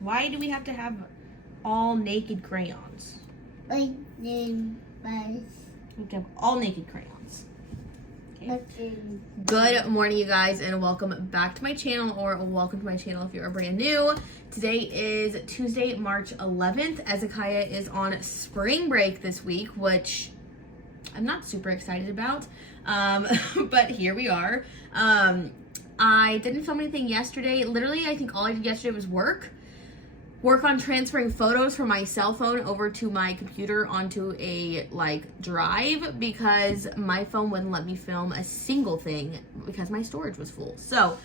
Why do we have to have all naked crayons? Like the bus. We can have all naked crayons. Okay. Good morning, you guys, and welcome back to my channel, or welcome to my channel if you're brand new. Today is Tuesday, March 11th. Ezekiah is on spring break this week, which I'm not super excited about, but here we are. I didn't film anything yesterday. Literally, I think all I did yesterday was work on transferring photos from my cell phone over to my computer onto a drive, because my phone wouldn't let me film a single thing because my storage was full. So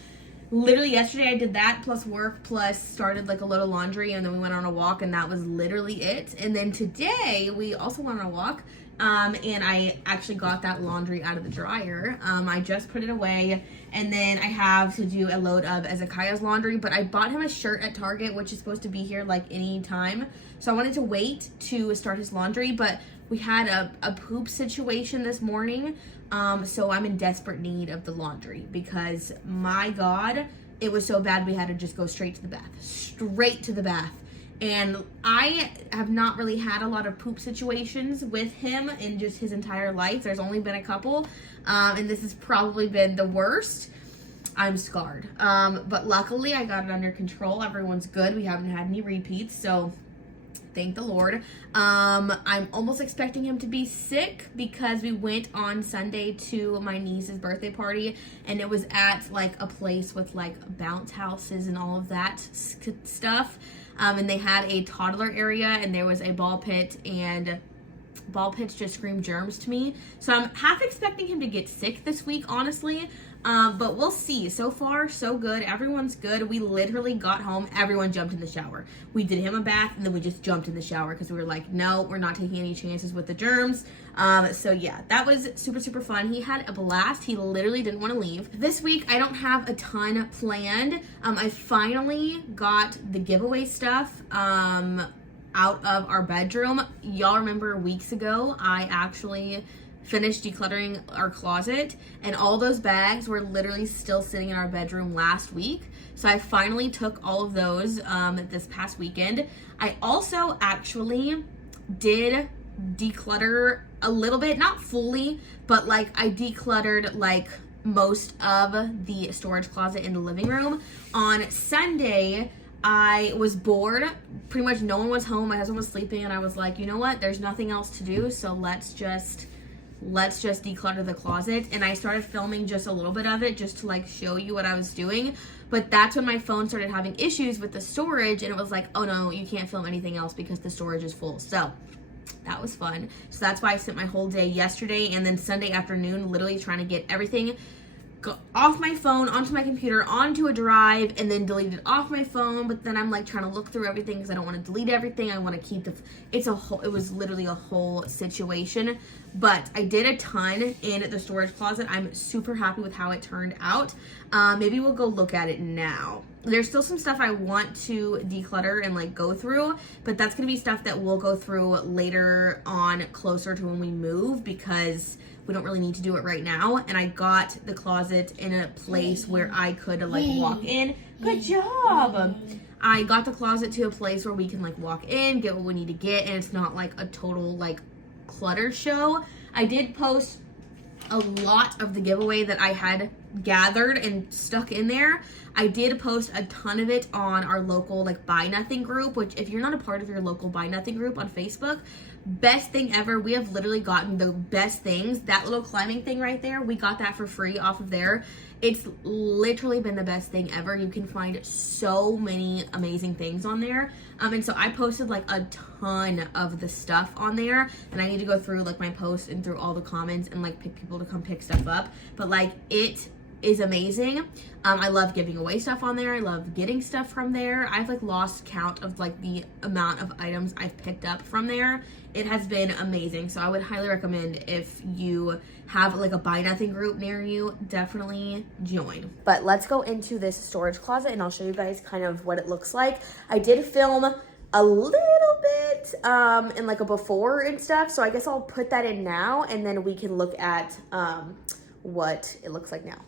literally yesterday I did that plus work plus started a load of laundry, and then we went on a walk, and that was literally it. And then today we also went on a walk, and I actually got that laundry out of the dryer. I just put it away, and then I have to do a load of Ezekiah's laundry, but I bought him a shirt at Target, which is supposed to be here any time. So I wanted to wait to start his laundry, but we had a poop situation this morning. So I'm in desperate need of the laundry because, my God, it was so bad we had to just go straight to the bath. And I have not really had a lot of poop situations with him in just his entire life. There's only been a couple, and this has probably been the worst. I'm scarred. But luckily I got it under control. Everyone's good. We haven't had any repeats, so thank the Lord. I'm almost expecting him to be sick because we went on Sunday to my niece's birthday party, and it was at a place with bounce houses and all of that stuff. And they had a toddler area, and there was a ball pit, and ball pits just scream germs to me. So I'm half expecting him to get sick this week, honestly. But we'll see. So far, so good. Everyone's good. We literally got home. Everyone jumped in the shower. We did him a bath, and then we just jumped in the shower because we were like, no, we're not taking any chances with the germs. So yeah, that was super, super fun. He had a blast. He literally didn't want to leave. This week, I don't have a ton planned. I finally got the giveaway stuff out of our bedroom. Y'all remember weeks ago, I actually finished decluttering our closet, and all those bags were literally still sitting in our bedroom last week. So I finally took all of those this past weekend. I also actually did declutter a little bit, not fully, but I decluttered most of the storage closet in the living room. On Sunday, I was bored. Pretty much no one was home. My husband was sleeping, and I was like, you know what? There's nothing else to do, so let's just declutter the closet. And I started filming just a little bit of it just to show you what I was doing. But that's when my phone started having issues with the storage, and it was like, oh no, you can't film anything else because the storage is full. So that was fun. So that's why I spent my whole day yesterday and then Sunday afternoon literally trying to get everything off my phone, onto my computer, onto a drive, and then delete it off my phone. But then I'm trying to look through everything because I don't want to delete everything. I want to keep it was literally a whole situation. But I did a ton in the storage closet. I'm super happy with how it turned out. Maybe we'll go look at it now. There's still some stuff I want to declutter and go through, but that's gonna be stuff that we'll go through later on, closer to when we move, because we don't really need to do it right now. And I got the closet in a place where I could walk in. Good job. I got the closet to a place where we can walk in, get what we need to get, and it's not a total clutter show. I did post a lot of the giveaway that I had gathered and stuck in there. I did post a ton of it on our local Buy Nothing group, which if you're not a part of your local Buy Nothing group on Facebook, best thing ever. We have literally gotten the best things. That little climbing thing right there, we got that for free off of there. It's literally been the best thing ever. You can find so many amazing things on there. And so I posted a ton of the stuff on there, and I need to go through my posts and through all the comments and pick people to come pick stuff up. But it is amazing. I love giving away stuff on there. I love getting stuff from there. I've lost count of the amount of items I've picked up from there. It has been amazing. So I would highly recommend, if you have a Buy Nothing group near you, definitely join. But let's go into this storage closet, and I'll show you guys kind of what it looks like. I did film a little bit in a before and stuff, so I guess I'll put that in now, and then we can look at what it looks like now.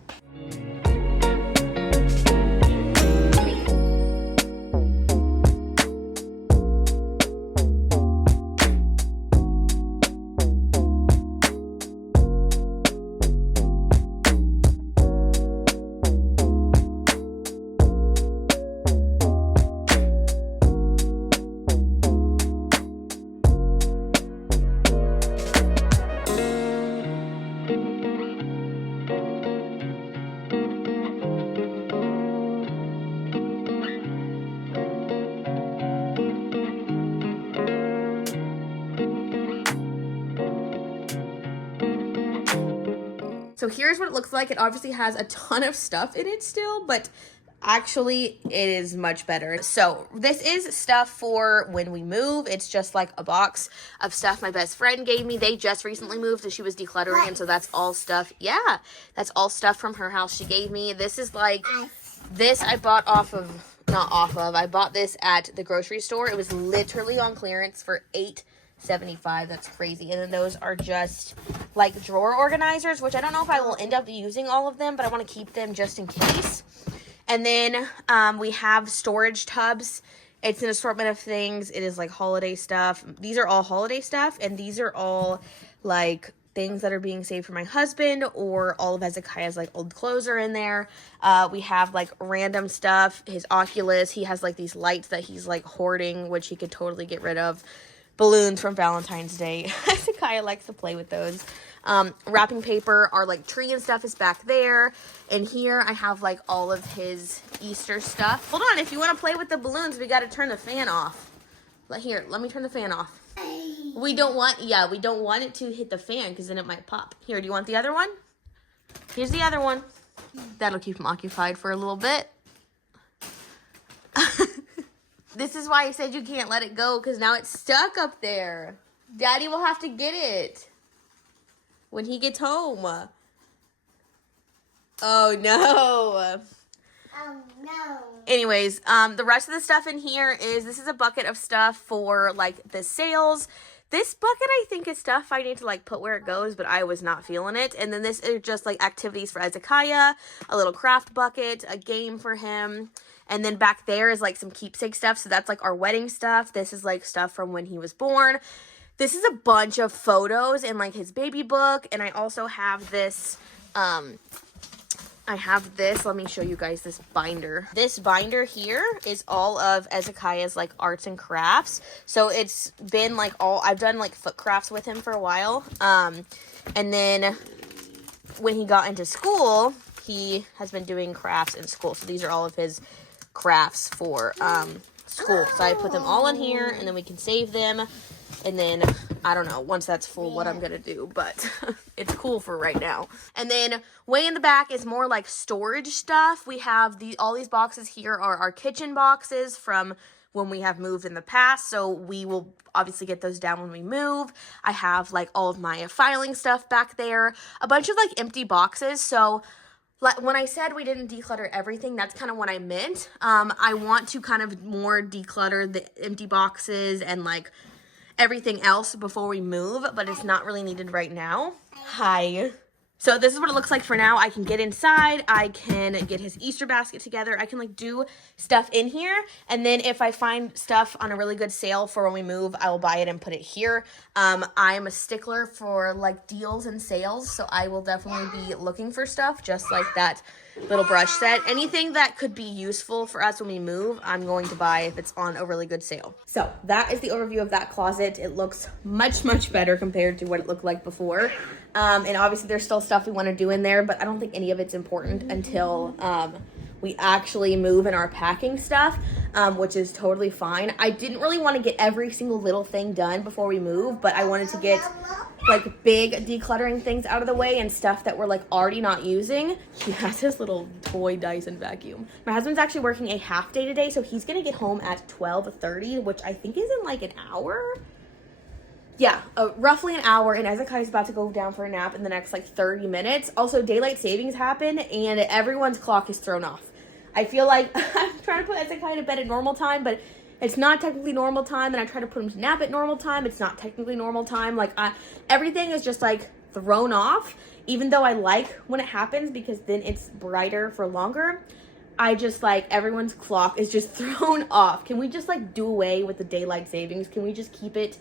So here's what it looks like. It obviously has a ton of stuff in it still, but actually it is much better. So this is stuff for when we move. It's just like a box of stuff my best friend gave me. They just recently moved, so she was decluttering, and so that's all stuff. Yeah, that's all stuff from her house she gave me. This is like, this I bought I bought this at the grocery store. It was literally on clearance for $8.75. That's crazy. And then those are just like drawer organizers, which I don't know if I will end up using all of them, but I want to keep them just in case. And then we have storage tubs. It's an assortment of things. It is like holiday stuff. These are all holiday stuff, and these are all like things that are being saved for my husband, or all of Hezekiah's like old clothes are in there. We have like random stuff. His Oculus, he has like these lights that he's like hoarding, which he could totally get rid of. Balloons from Valentine's Day. Hezekiah likes to play with those. Wrapping paper, our like tree and stuff is back there. And here I have like all of his Easter stuff. Hold on, if you want to play with the balloons, we got to turn the fan off. Here, let me turn the fan off. We don't want it to hit the fan because then it might pop. Here, do you want the other one? Here's the other one. That'll keep him occupied for a little bit. This is why I said you can't let it go, because now it's stuck up there. Daddy will have to get it when he gets home. Oh, no. Oh, no. Anyways, the rest of the stuff in here this is a bucket of stuff for, like, the sales. This bucket, I think, is stuff I need to, like, put where it goes, but I was not feeling it. And then this is just, like, activities for Hezekiah, a little craft bucket, a game for him. And then back there is, like, some keepsake stuff. So that's, like, our wedding stuff. This is, like, stuff from when he was born. This is a bunch of photos in, like, his baby book. And I also have this, let me show you guys this binder. This binder here is all of Hezekiah's, like, arts and crafts. So it's been, like, I've done, like, foot crafts with him for a while. And then when he got into school, he has been doing crafts in school. So these are all of his crafts for school. So I put them all in here, and then we can save them. And then, I don't know, once that's full, what I'm going to do. But it's cool for right now. And then way in the back is more like storage stuff. We have all these boxes here are our kitchen boxes from when we have moved in the past. So we will obviously get those down when we move. I have like all of my filing stuff back there. A bunch of like empty boxes. So when I said we didn't declutter everything, that's kind of what I meant. I want to kind of more declutter the empty boxes and like everything else before we move, but it's not really needed right now. Hi. So this is what it looks like for now. I can get inside. I can get his Easter basket together. I can like do stuff in here. And then if I find stuff on a really good sale for when we move, I will buy it and put it here. I'm a stickler for like deals and sales. So I will definitely be looking for stuff just like that little brush set. Anything that could be useful for us when we move, I'm going to buy if it's on a really good sale. So that is the overview of that closet. It looks much, much better compared to what it looked like before. And obviously there's still stuff we want to do in there, but I don't think any of it's important until we actually move in our packing stuff, which is totally fine. I didn't really want to get every single little thing done before we move, but I wanted to get like big decluttering things out of the way and stuff that we're like already not using. He has his little toy Dyson vacuum. My husband's actually working a half day today, so he's gonna get home at 12:30, which I think is in like an hour. Yeah, roughly an hour, and Hezekiah's about to go down for a nap in the next like 30 minutes. Also, daylight savings happened, and everyone's clock is thrown off. I feel like I'm trying to put Hezekiah to bed at normal time, but it's not technically normal time. Then I try to put him to nap at normal time. It's not technically normal time. Like, everything is just like thrown off, even though I like when it happens because then it's brighter for longer. I just like everyone's clock is just thrown off. Can we just like do away with the daylight savings? Can we just keep it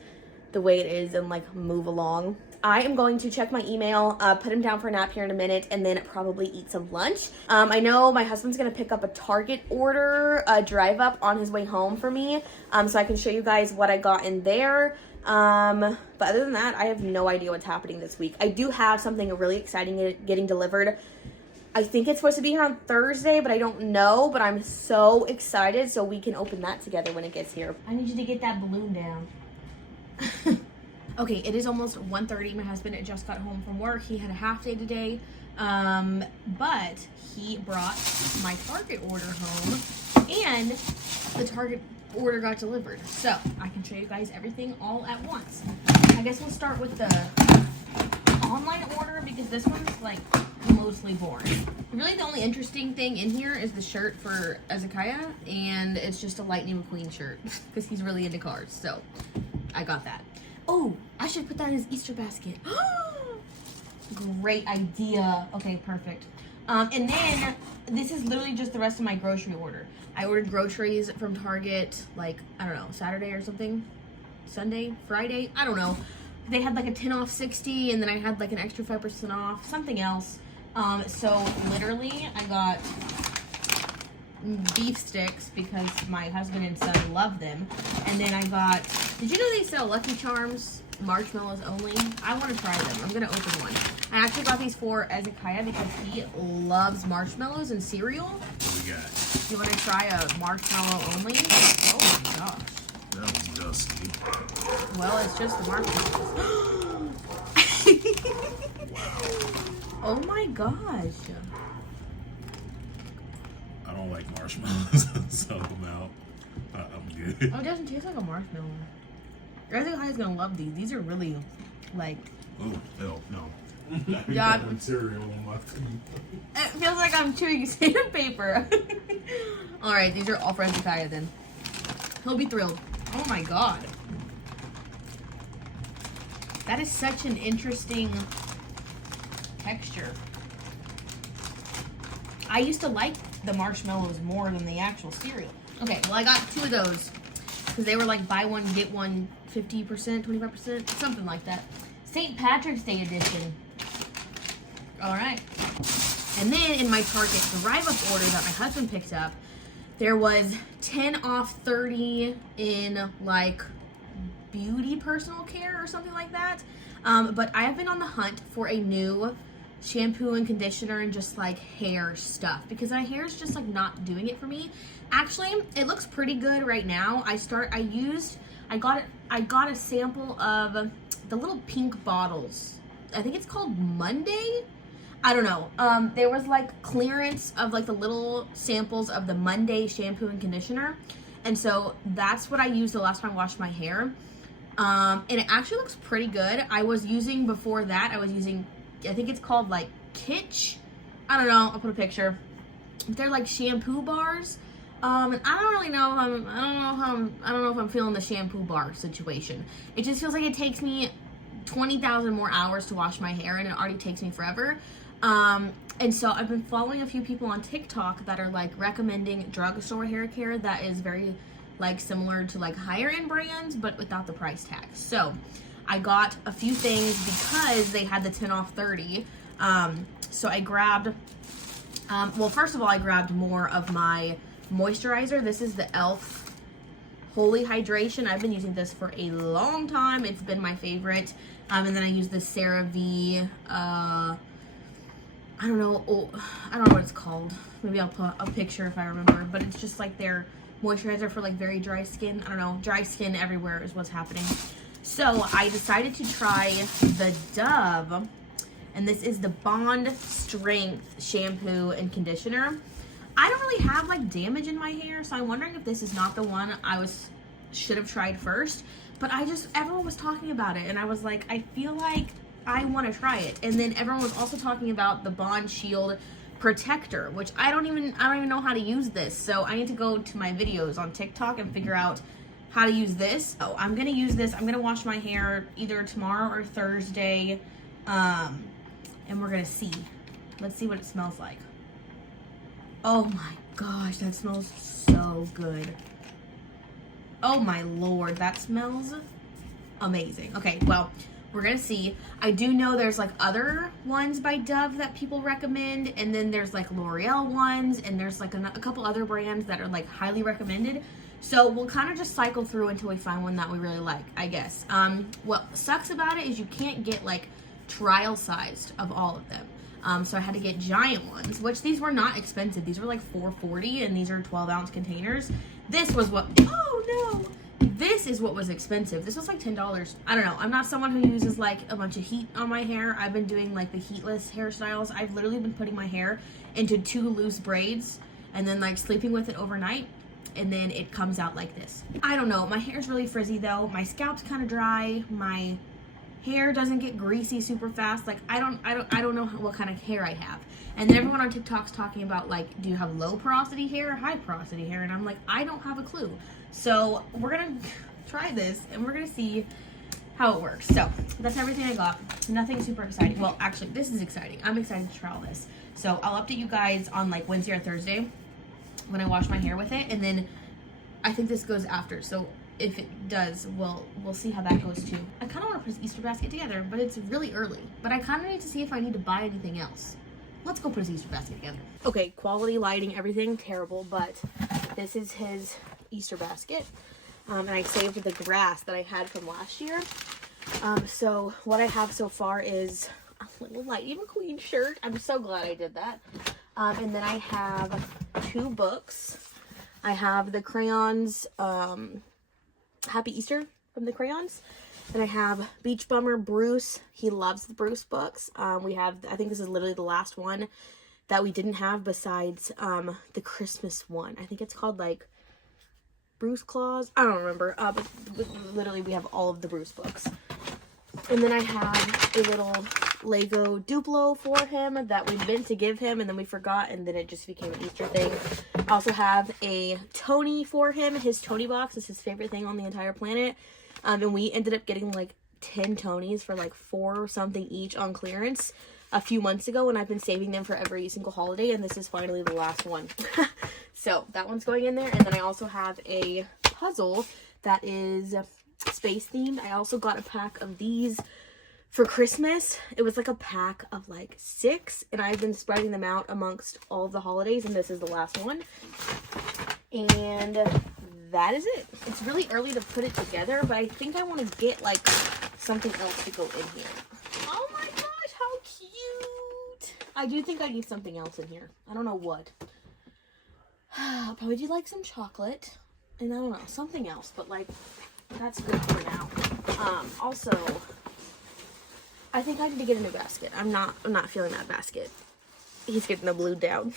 the way it is and like move along? I am going to check my email, put him down for a nap here in a minute, and then probably eat some lunch. I know my husband's gonna pick up a Target order, drive up on his way home for me, so I can show you guys what I got in there. But other than that, I have no idea what's happening this week. I do have something really exciting getting delivered. I think it's supposed to be here on Thursday, but I don't know, but I'm so excited, so we can open that together when it gets here. I need you to get that balloon down. Okay, it is almost 1:30. My husband just got home from work. He had a half day today. But he brought my Target order home, and the Target order got delivered. So I can show you guys everything all at once. I guess we'll start with the online order because this one's like mostly boring. Really the only interesting thing in here is the shirt for Ezekiah, and it's just a Lightning McQueen shirt because he's really into cars, so I got that. Oh, I should put that in his Easter basket. Great idea. Okay, perfect. And then this is literally just the rest of my grocery order. I ordered groceries from Target like, I don't know, Saturday or something. Sunday, Friday, I don't know. They had like a 10 off 60, and then I had like an extra 5% off, something else. So literally I got beef sticks because my husband and son love them. And then I got, did you know they sell Lucky Charms marshmallows only? I want to try them. I'm gonna open one. I actually got these for Ezekiah because he loves marshmallows and cereal. What we got? You want to try a marshmallow only? Oh my gosh. That was dusty. Well, it's just the marshmallows. Oh my gosh. I don't like marshmallows, so I'm out. I'm good. Oh, it doesn't taste like a marshmallow. I think Haya's gonna love these. These are really, like... Oh, hell no. Yeah. Material on my teeth. It feels like I'm chewing sandpaper. Alright, these are all for Ezekiah then. He'll be thrilled. Oh my god. That is such an interesting texture. I used to like the marshmallows more than the actual cereal. Okay, well I got 2 of those because they were like buy one, get one 50%, 25%, something like that. St. Patrick's Day edition. Alright. And then in my Target Drive Up order that my husband picked up, there was 10 off 30 in like beauty personal care or something like that. But I have been on the hunt for a new shampoo and conditioner and just like hair stuff because my hair is just like not doing it for me. Actually, it looks pretty good right now. I got a sample of the little pink bottles. I think it's called Monday. I don't know. There was like clearance of like the little samples of the Monday shampoo and conditioner. And so that's what I used the last time I washed my hair. And it actually looks pretty good. I was using, before that, I think it's called like Kitsch. I don't know. I'll put a picture. They're like shampoo bars. And I don't really know if I don't know if I'm feeling the shampoo bar situation. It just feels like it takes me 20,000 more hours to wash my hair, and it already takes me forever. And so I've been following a few people on TikTok that are like recommending drugstore hair care that is very like similar to like higher end brands, but without the price tag. So I got a few things because they had the 10 off 30. So I grabbed, well, first of all, I grabbed more of my moisturizer. This is the e.l.f. Holy Hydration. I've been using this for a long time. It's been my favorite. And then I use the CeraVe, I don't know what it's called. Maybe I'll put a picture if I remember, but it's just like their moisturizer for like very dry skin. I don't know, dry skin everywhere is what's happening. So I decided to try the Dove, and this is the Bond Strength shampoo and conditioner. I don't really have like damage in my hair, so I'm wondering if this is not the one should have tried first. But everyone was talking about it, and I was like, I feel like I want to try it. And then everyone was also talking about the Bond Shield Protector, which I don't even know how to use this. So I need to go to my videos on TikTok and figure out how to use this. So I'm gonna use this. I'm gonna wash my hair either tomorrow or Thursday, and we're gonna see. Let's see what it smells like. Oh my gosh, that smells so good. Oh my lord, that smells amazing. Okay, well, we're gonna see. I do know there's like other ones by Dove that people recommend, and then there's like L'Oreal ones, and there's like a couple other brands that are like highly recommended. So we'll kind of just cycle through until we find one that we really like, I guess. What sucks about it is you can't get like trial sized of all of them. So I had to get giant ones, which these were not expensive. These were like $4.40, and these are 12-ounce containers. This was what, oh no! this is what was expensive. This was like $10. I don't know. I'm not someone who uses like a bunch of heat on my hair. I've been doing like the heatless hairstyles. I've literally been putting my hair into 2 loose braids and then like sleeping with it overnight, and then it comes out like this. I don't know. My hair's really frizzy though. My scalp's kind of dry. My hair doesn't get greasy super fast. Like I don't know what kind of hair I have. And then everyone on TikTok's talking about like, do you have low porosity hair or high porosity hair? And I'm like, I don't have a clue. So we're gonna try this and we're gonna see how it works. So that's everything I got. Nothing super exciting. Well, actually, this is exciting. I'm excited to try all this. So I'll update you guys on like Wednesday or Thursday when I wash my hair with it. And then I think this goes after. So if it does, we'll see how that goes too. I kind of want to put this Easter basket together, but it's really early. But I kind of need to see if I need to buy anything else. Let's go put his Easter basket together. Okay, quality lighting, everything terrible, but this is his Easter basket. And I saved the grass that I had from last year. So what I have so far is a little Lightning McQueen shirt. I'm so glad I did that. And then I have 2 books. I have the crayons, Happy Easter from the crayons. And I have Beach Bummer Bruce. He loves the Bruce books. We have, I think this is literally the last one that we didn't have besides the Christmas one. I think it's called like Bruce Claus. I don't remember. But literally we have all of the Bruce books. And then I have a little Lego Duplo for him that we meant to give him and then we forgot and then it just became an Easter thing. I also have a Tony for him. His Tony box is his favorite thing on the entire planet. And we ended up getting like 10 Tonys for like $4 or something each on clearance a few months ago, and I've been saving them for every single holiday, and this is finally the last one. So that one's going in there. And then I also have a puzzle that is space themed. I also got a pack of these for Christmas. It was like a pack of like 6, and I've been spreading them out amongst all of the holidays, and this is the last one. And that is it. It's really early to put it together, but I think I want to get like something else to go in here. Oh my gosh, how cute. I do think I need something else in here. I don't know what. I'll probably do like some chocolate and I don't know, something else, but like that's good for now. Also, I think I need to get a new basket. I'm not feeling that basket. He's getting the blue down.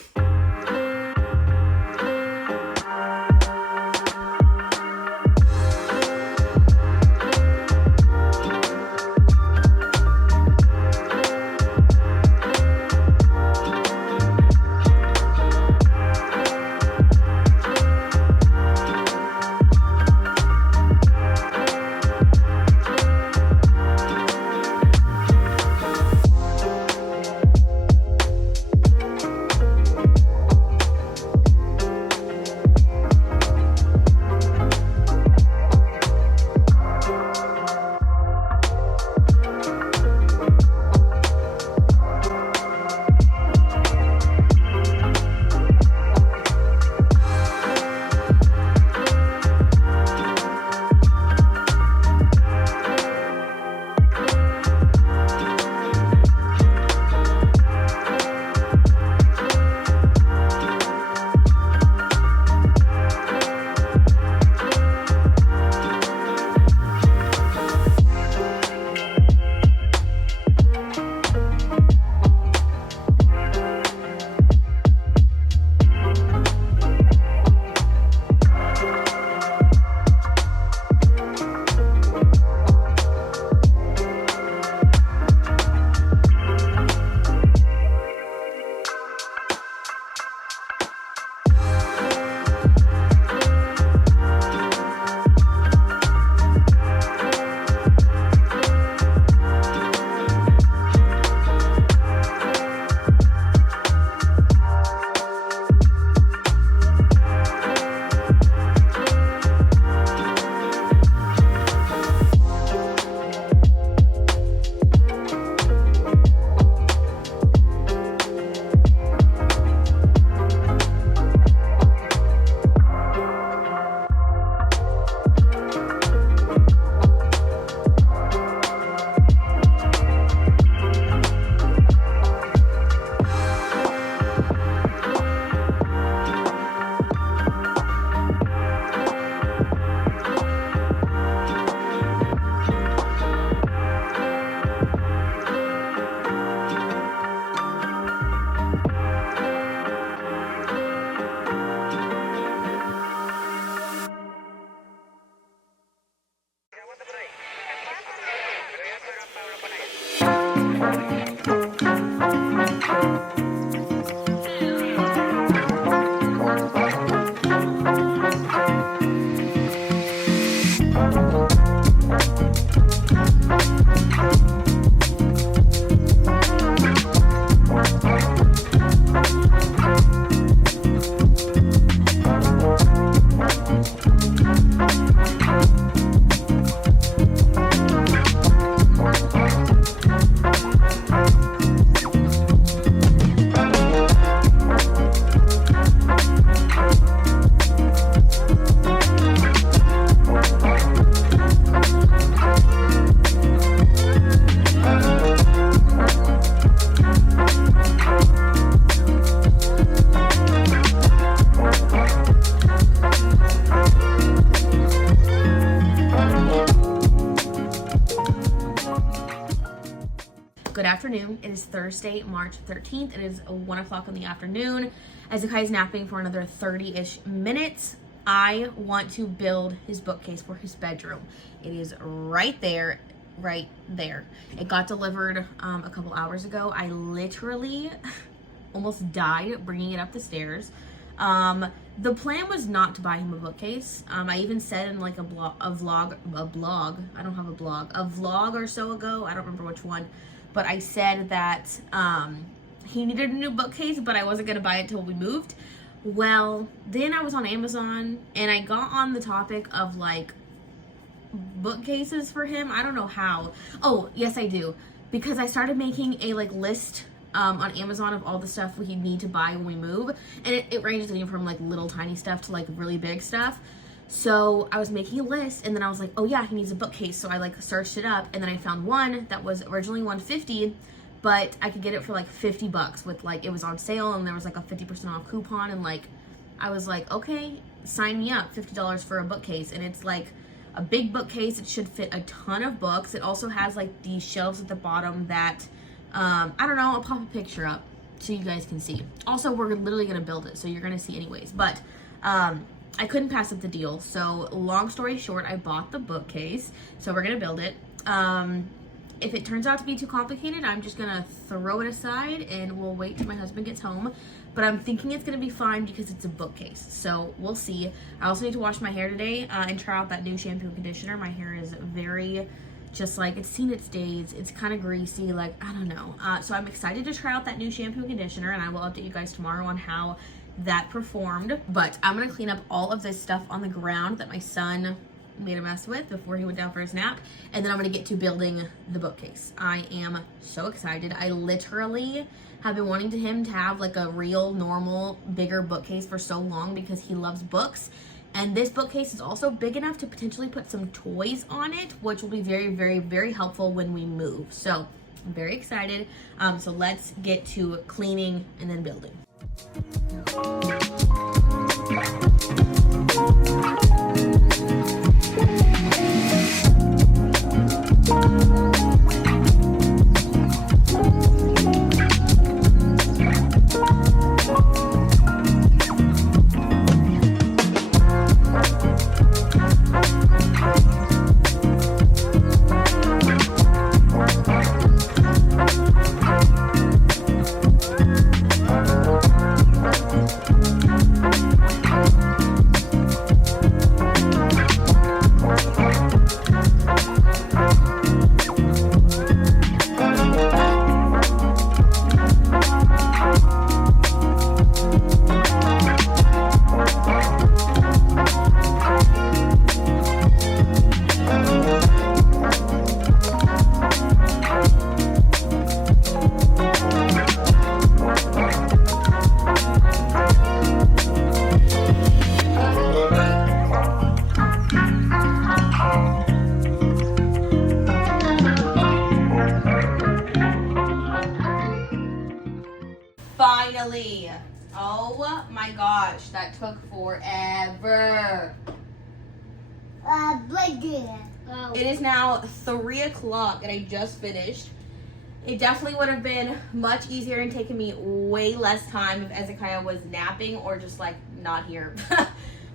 Good afternoon. It is Thursday, March 13th. It is 1 o'clock in the afternoon. Ezekiah is napping for another 30-ish minutes. I want to build his bookcase for his bedroom. It is right there. It got delivered a couple hours ago. I literally almost died bringing it up the stairs. The plan was not to buy him a bookcase. I even said in like a vlog or so ago, I don't remember which one, but I said that he needed a new bookcase, but I wasn't gonna buy it till we moved. Well, then I was on Amazon and I got on the topic of like bookcases for him. I don't know how. Oh, yes I do. Because I started making a like list on Amazon of all the stuff we need to buy when we move. And it ranges from like little tiny stuff to like really big stuff. So I was making a list and then I was like, oh yeah, he needs a bookcase. So I like searched it up and then I found one that was originally $150, but I could get it for like $50 with like, it was on sale and there was like a 50% off coupon. And like, I was like, okay, sign me up, $50 for a bookcase. And it's like a big bookcase. It should fit a ton of books. It also has like these shelves at the bottom that, I don't know, I'll pop a picture up so you guys can see. Also, we're literally gonna build it, so you're gonna see anyways. But I couldn't pass up the deal. So long story short, I bought the bookcase. So we're gonna build it. If it turns out to be too complicated, I'm just gonna throw it aside and we'll wait till my husband gets home. But I'm thinking it's gonna be fine because it's a bookcase. So we'll see. I also need to wash my hair today and try out that new shampoo and conditioner. My hair is very, just like, it's seen its days. It's kind of greasy, like, I don't know. So I'm excited to try out that new shampoo and conditioner, and I will update you guys tomorrow on how that performed. But I'm gonna clean up all of this stuff on the ground that my son made a mess with before he went down for his nap, and then I'm gonna get to building the bookcase. I am so excited. I literally have been wanting him to have like a real normal bigger bookcase for so long because he loves books. And this bookcase is also big enough to potentially put some toys on it, which will be very, very, very helpful when we move. So I'm very excited. So let's get to cleaning and then building. Finally. Oh my gosh, that took forever. It is now 3 o'clock and I just finished. It definitely would have been much easier and taken me way less time if Ezekiah was napping or just like not here.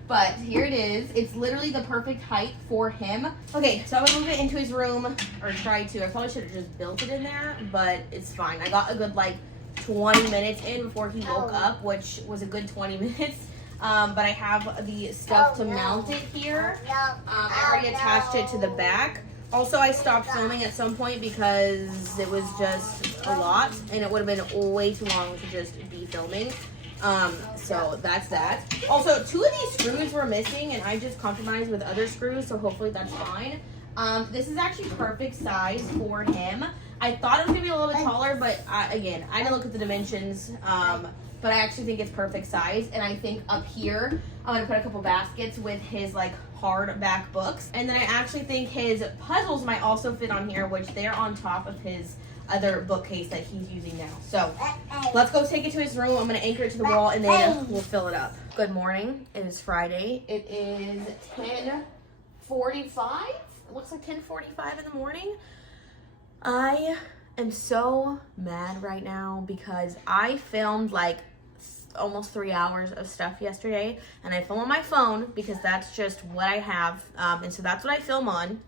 But here it is. It's literally the perfect height for him. Okay, so I'm gonna move it into his room, or try to. I probably should have just built it in there, but it's fine. I got a good like 20 minutes in before he woke up, which was a good 20 minutes. but I have the stuff to mount it here. I already attached it to the back. Also, I stopped filming at some point because it was just a lot, and it would have been way too long to just be filming. So that's that. Also, 2 of these screws were missing, and I just compromised with other screws, so hopefully that's fine. This is actually perfect size for him. I thought it was gonna be a little bit taller, but again, I didn't look at the dimensions. But I actually think it's perfect size, and I think up here I'm gonna put a couple baskets with his like hardback books, and then I actually think his puzzles might also fit on here, which they're on top of his other bookcase that he's using now. So let's go take it to his room. I'm gonna anchor it to the wall, and then we'll fill it up. Good morning. It is Friday. It is 10:45. It looks like 10:45 in the morning. I am so mad right now because I filmed like almost 3 hours of stuff yesterday, and I film on my phone because that's just what I have, and so that's what I film on.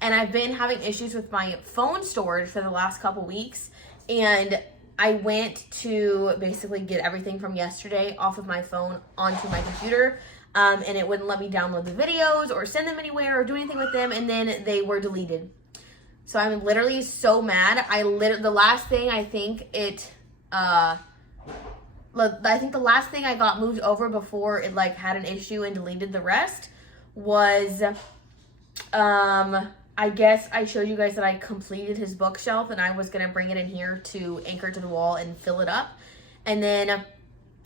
And I've been having issues with my phone storage for the last couple weeks, and I went to basically get everything from yesterday off of my phone onto my computer, and it wouldn't let me download the videos or send them anywhere or do anything with them, and then they were deleted. So I'm literally so mad. The last thing I think the last thing I got moved over before it like had an issue and deleted the rest was, I guess I showed you guys that I completed his bookshelf, and I was gonna bring it in here to anchor to the wall and fill it up. And then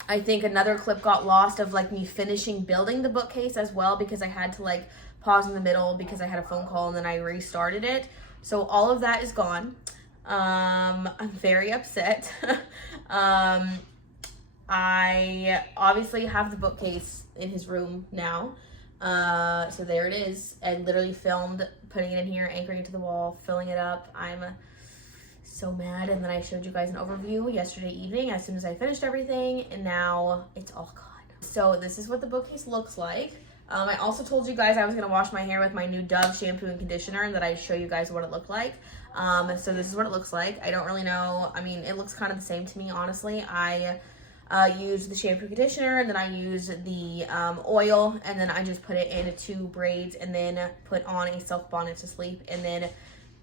I think another clip got lost of like me finishing building the bookcase as well, because I had to like pause in the middle because I had a phone call and then I restarted it. So all of that is gone. I'm very upset. I obviously have the bookcase in his room now. So there it is. I literally filmed putting it in here, anchoring it to the wall, filling it up. I'm so mad. And then I showed you guys an overview yesterday evening as soon as I finished everything, and now it's all gone. So this is what the bookcase looks like. I also told you guys I was going to wash my hair with my new Dove shampoo and conditioner, and that I'd show you guys what it looked like. So this is what it looks like. I don't really know. I mean, it looks kind of the same to me, honestly. I use the shampoo conditioner, and then I use the oil, and then I just put it into 2 braids, and then put on a silk bonnet to sleep, and then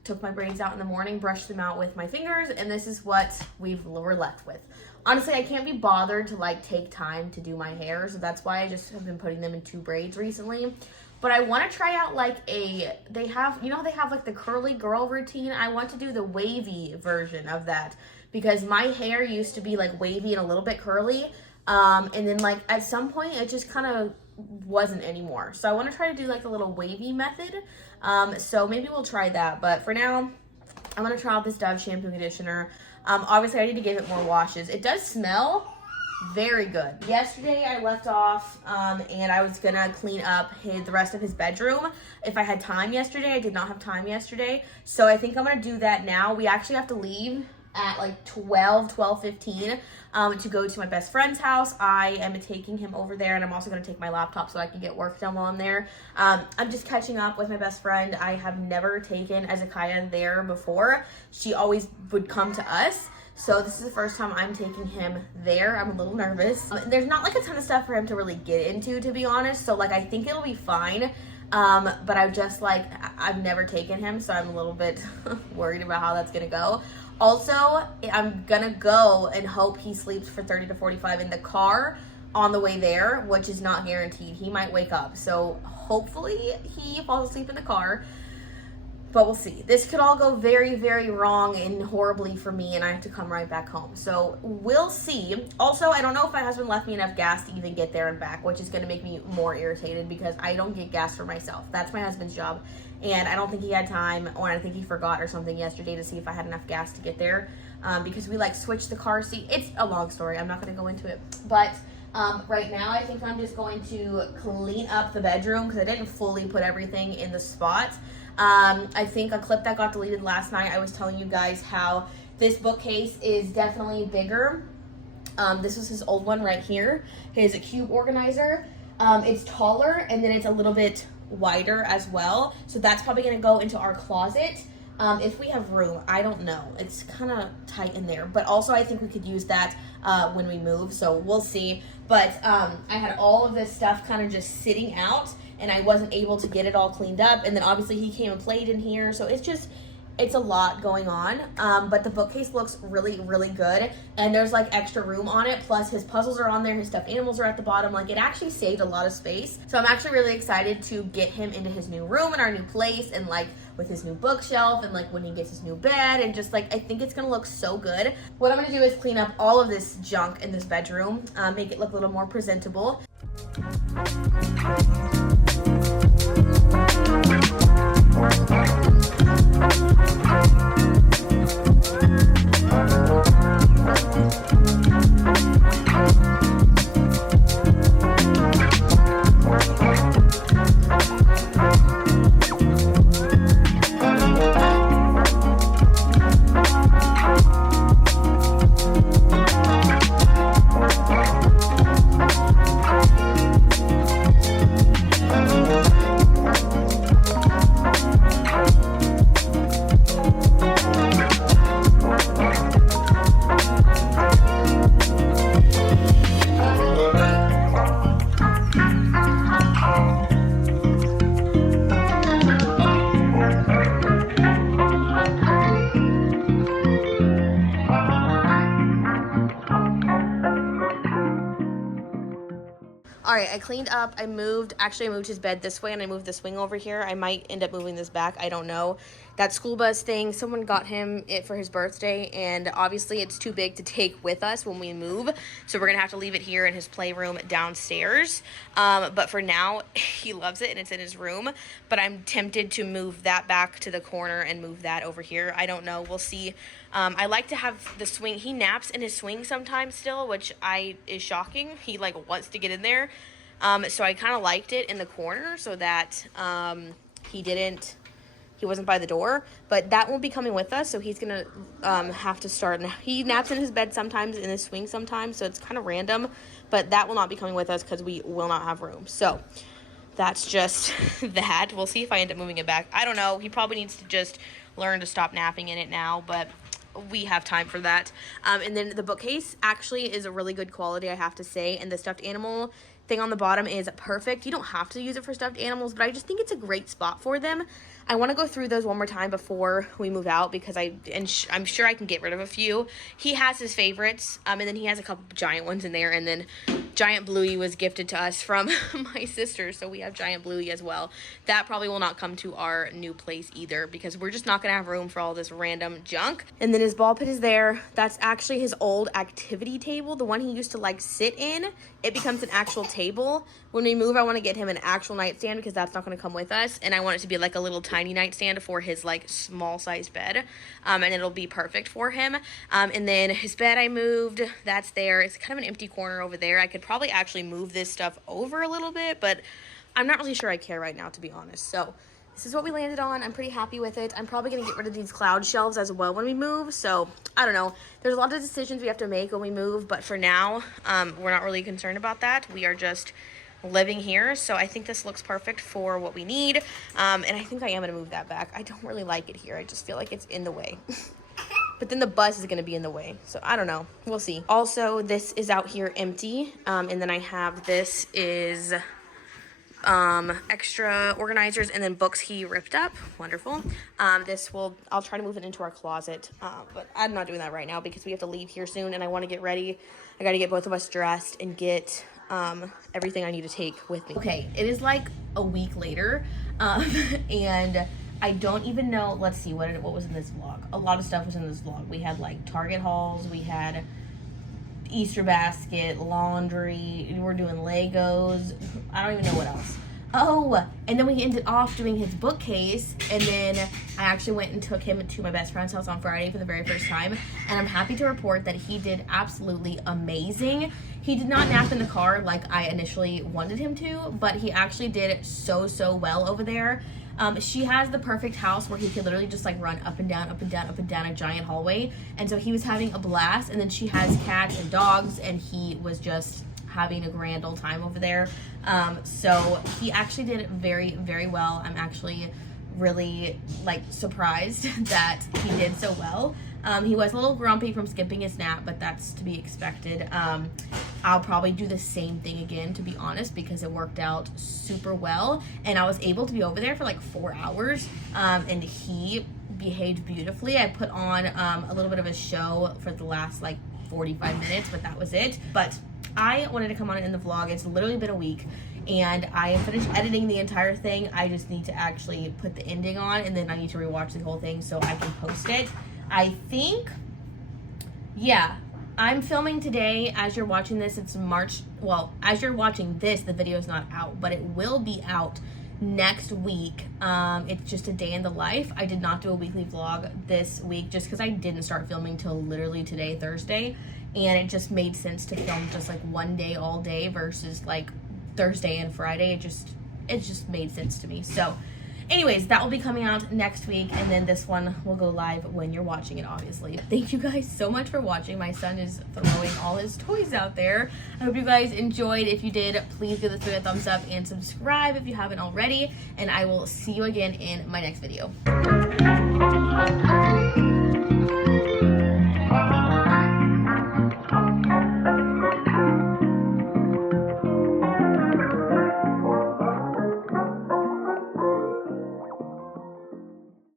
took my braids out in the morning, brushed them out with my fingers, and this is what we're left with. Honestly, I can't be bothered to like take time to do my hair, so that's why I just have been putting them in 2 braids recently. But I want to try out like they have like the curly girl routine. I want to do the wavy version of that, because my hair used to be like wavy and a little bit curly, and then like at some point it just kind of wasn't anymore. So I want to try to do like a little wavy method. So maybe we'll try that, but for now I'm going to try out this Dove shampoo and conditioner. Obviously I need to give it more washes. It does smell very good. Yesterday I left off and I was gonna clean up the rest of his bedroom if I had time yesterday. I did not have time yesterday, so I think I'm gonna do that now. We actually have to leave at like 12:15 to go to my best friend's house. I am taking him over there, and I'm also going to take my laptop so I can get work done while I'm there. I'm just catching up with my best friend. I have never taken Ezekiah there before. She always would come to us, so this is the first time I'm taking him there. I'm a little nervous. There's not like a ton of stuff for him to really get into, to be honest, so like I think it'll be fine. But I've never taken him, so I'm a little bit worried about how that's gonna go. Also, I'm gonna go and hope he sleeps for 30 to 45 in the car on the way there, which is not guaranteed. He might wake up, so hopefully he falls asleep in the car, but we'll see. This could all go very, very wrong and horribly for me, and I have to come right back home, so we'll see. Also, I don't know if my husband left me enough gas to even get there and back, which is gonna make me more irritated because I don't get gas for myself. That's my husband's job. And I don't think he had time, or I think he forgot or something yesterday to see if I had enough gas to get there, because we like switched the car seat. It's a long story. I'm not going to go into it. But right now I think I'm just going to clean up the bedroom because I didn't fully put everything in the spot. I think a clip that got deleted last night, I was telling you guys how this bookcase is definitely bigger. This was his old one right here, his cube organizer. It's taller, and then it's a little bit wider as well, so that's probably going to go into our closet. if we have room. I don't know. It's kind of tight in there. But also I think we could use that when we move. So we'll see. But I had all of this stuff kind of just sitting out, and I wasn't able to get it all cleaned up. And then obviously he came and played in here. So it's a lot going on, but the bookcase looks really, really good, and there's like extra room on it, plus his puzzles are on there, his stuffed animals are at the bottom. Like, it actually saved a lot of space. So I'm actually really excited to get him into his new room and our new place, and like with his new bookshelf, and like when he gets his new bed, and just like I think it's gonna look so good. What I'm gonna do is clean up all of this junk in this bedroom, make it look a little more presentable. All right, I cleaned up, I moved his bed this way, and I moved the swing over here. I might end up moving this back, I don't know. That school bus thing, someone got him it for his birthday, and obviously it's too big to take with us when we move, so we're gonna have to leave it here in his playroom downstairs. But for now, he loves it and it's in his room, but I'm tempted to move that back to the corner and move that over here. I don't know, we'll see. I like to have the swing. He naps in his swing sometimes still, which is shocking. He like wants to get in there. So I kind of liked it in the corner so that he wasn't by the door, but that won't be coming with us. So he's gonna have to start. He naps in his bed sometimes, in his swing sometimes, so it's kind of random, but that will not be coming with us because we will not have room. So that's just that. We'll see if I end up moving it back. I don't know. He probably needs to just learn to stop napping in it now, but we have time for that. And then the bookcase actually is a really good quality, I have to say, and the stuffed animal thing on the bottom is perfect. You don't have to use it for stuffed animals, but I just think it's a great spot for them. I want to go through those one more time before we move out, because I'm sure I can get rid of a few. He has his favorites, and then he has a couple giant ones in there, and then Giant Bluey was gifted to us from my sister, so we have Giant Bluey as well. That probably will not come to our new place either, because we're just not gonna have room for all this random junk. And then his ball pit is there. That's actually his old activity table, the one he used to like sit in. It becomes an actual table. When we move, I want to get him an actual nightstand, because that's not going to come with us, and I want it to be like a little tiny nightstand for his like small sized bed, and it'll be perfect for him. And then his bed I moved, that's there. It's kind of an empty corner over there. I could probably actually move this stuff over a little bit, but I'm not really sure I care right now, to be honest. So this is what we landed on. I'm pretty happy with it. I'm probably going to get rid of these cloud shelves as well when we move. So I don't know. There's a lot of decisions we have to make when we move, but for now, we're not really concerned about that. We are just living here, so I think this looks perfect for what we need, and I think I am going to move that back. I don't really like it here. I just feel like it's in the way. But then the bus is going to be in the way, so I don't know. We'll see. Also, this is out here empty, and then I have this is extra organizers, and then books he ripped up. Wonderful. I'll try to move it into our closet, but I'm not doing that right now because we have to leave here soon, and I want to get ready. I got to get both of us dressed and get everything I need to take with me. Okay, it is like a week later, and I don't even know. Let's see, what was in this vlog? A lot of stuff was in this vlog. We had like Target hauls, we had Easter basket, laundry, we're doing Legos, I don't even know what else. Oh, and then we ended off doing his bookcase, and then I actually went and took him to my best friend's house on Friday for the very first time, and I'm happy to report that he did absolutely amazing. He did not nap in the car like I initially wanted him to, but he actually did so well over there. She has the perfect house where he could literally just like run up and down a giant hallway, and so he was having a blast. And then she has cats and dogs, and he was just having a grand old time over there. So he actually did very well. I'm actually really like surprised that he did so well. He was a little grumpy from skipping his nap, but that's to be expected. I'll probably do the same thing again, to be honest, because it worked out super well. And I was able to be over there for like 4 hours, and he behaved beautifully. I put on a little bit of a show for the last like 45 minutes, but that was it. But I wanted to come on in the vlog. It's literally been a week, and I finished editing the entire thing. I just need to actually put the ending on, and then I need to rewatch the whole thing so I can post it. I think, yeah, I'm filming today. As you're watching this, it's March. Well, as you're watching this, the video is not out, but it will be out next week. It's just a day in the life. I did not do a weekly vlog this week just because I didn't start filming till literally today, Thursday, and it just made sense to film just like one day all day versus like Thursday and Friday. It just made sense to me. So anyways, that will be coming out next week, and then this one will go live when you're watching it, obviously. Thank you guys so much for watching. My son is throwing all his toys out there. I hope you guys enjoyed. If you did, please give this video a thumbs up and subscribe if you haven't already, and I will see you again in my next video.